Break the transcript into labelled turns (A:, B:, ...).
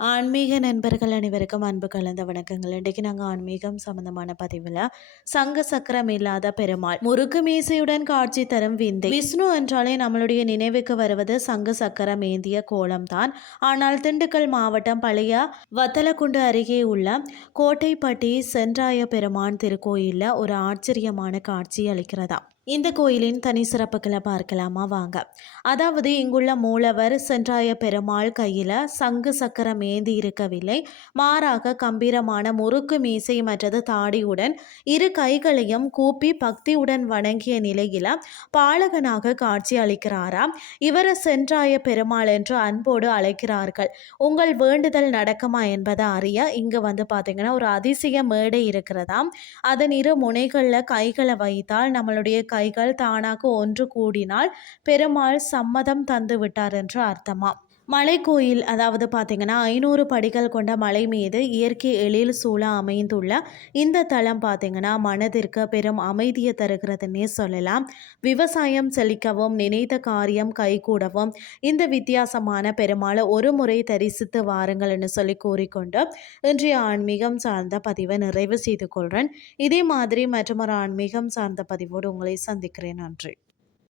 A: ஆன்மீக நண்பர்கள் அனைவருக்கும் அன்பு கலந்த வணக்கங்கள். இன்றைக்கு நாங்கள் ஆன்மீகம் சம்பந்தமான பதிவில் சங்க சக்கரம் இல்லாத பெருமாள் முறுக்கு மீசையுடன் காட்சி தரும் விந்தை. விஷ்ணு என்றாலே நம்மளுடைய நினைவுக்கு வருவது சங்க சக்கரம் ஏந்திய கோலம்தான் ஆனால் திண்டுக்கல் மாவட்டம் பழைய வத்தலக்குண்டு அருகே உள்ள கோட்டைப்பட்டி சென்றாய பெருமான் திருக்கோயிலில் ஒரு ஆச்சரியமான காட்சி அளிக்கிறதா இந்த கோயிலின் தனி சிறப்புகளை பார்க்கலாமா? வாங்க. அதாவது இங்குள்ள மூலவர் சென்றாய பெருமாள் கையில் சங்கு சக்கரம் ஏந்தி இருக்கவில்லை. மாறாக கம்பீரமான முறுக்கு மீசை மற்றது தாடியுடன் இரு கைகளையும் கூப்பி பக்தியுடன் வணங்கிய நிலையில் பாலகனாக காட்சி அளிக்கிறாராம் இவரை சென்றாய பெருமாள் என்று அன்போடு அழைக்கிறார்கள். உங்கள் வேண்டுதல் நடக்குமா என்பதை அறிய இங்கே வந்து பார்த்தீங்கன்னா ஒரு அதிசய மேடை இருக்கிறதாம். அதன் இரு முனைகளில் கைகளை வைத்தால் நம்மளுடைய கைகள் தானாக ஒன்று கூடினால் பெருமாள் சம்மதம் தந்து விட்டார் என்று அர்த்தமா மலைக்கோயில் அதாவது பார்த்திங்கன்னா ஐநூறு படிகள் கொண்ட மலை மீது இயற்கை எழில் சூழ அமைந்துள்ள இந்த தளம் பார்த்திங்கன்னா மனதிற்கு பெரும் அமைதியை தருகிறதுன்னே சொல்லலாம். விவசாயம் செழிக்கவும் நினைத்த காரியம் கைகூடவும் இந்த வித்தியாசமான பெருமாளை ஒரு முறை தரிசித்து வாருங்கள்னு சொல்லி கூறிக்கொண்டு இன்றைய ஆன்மீகம் சார்ந்த பதிவை நிறைவு செய்து கொள்கிறேன் இதே மாதிரி மற்றொரு ஆன்மீகம் சார்ந்த பதிவோடு உங்களை சந்திக்கிறேன். நன்றி.